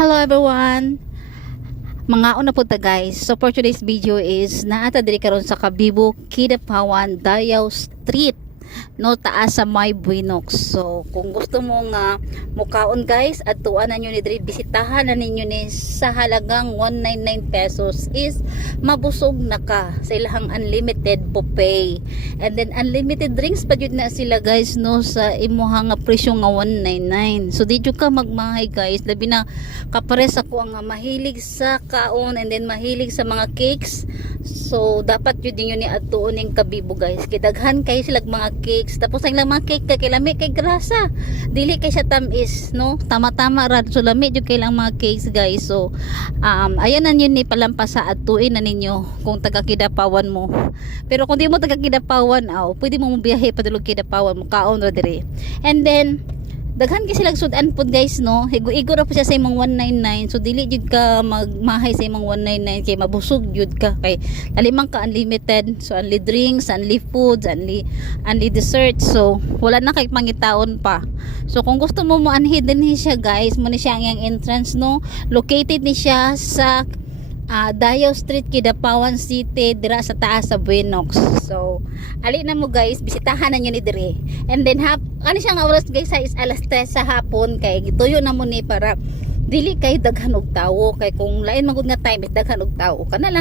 Hello everyone. Mga una po ta guys. So for today's video is naata diri karon sa Kabibo, Kidapawan, Dayaw Street. No, taas sa May Buinox. So kung gusto mo nga mukaon guys, atuan na nyo ni diri, bisitahan na ninyo ni sa halagang 199 pesos is mabusog na ka sa ilang unlimited buffet. And then unlimited drinks pa jud na sila guys no sa imuhang presyo nga 199. So dito ka magmahay guys, labi na kapares ako ang mahilig sa kaon and then mahilig sa mga cakes. So dapat jud ninyo ni atuon ning Kabibo guys. Kidaghan kay sila mga cakes, tapos ang lang mga cake kay lami kay grasa, dili kay siya tamis no, tama-tama ra, so lami jud kay lang mga cakes guys. So ayan na yun ni palampas sa atuin na ninyo kung taga Kidapawan mo. Pero kung di mo taga Kidapawan, pwede mo biyahe padulog Kidapawan mo kaon ra diri. And then daghan kasi silang sudan pod guys no, higo-igo ra po siya sa imong 199. So dili jud ka magmahay sa imong 199 kay mabusog jud ka, kay lalimang ka unlimited. So only drinks, only foods, only dessert. So wala na kay pangitaon pa. So kung gusto mo anhi din siya guys, mo ni siya ang entrance no, located ni siya sa Dayaw Street, Kidapawan City, dira sa taas sa Buinox. So ali na mo guys, bisitahan na nyo ni dire. And then ano siya nga oras guys is alas 3 sa hapon, kay gituyo na mo ni para dili kay daghan og tawo, kay kung lain magud nga time is daghan og tawo kana lang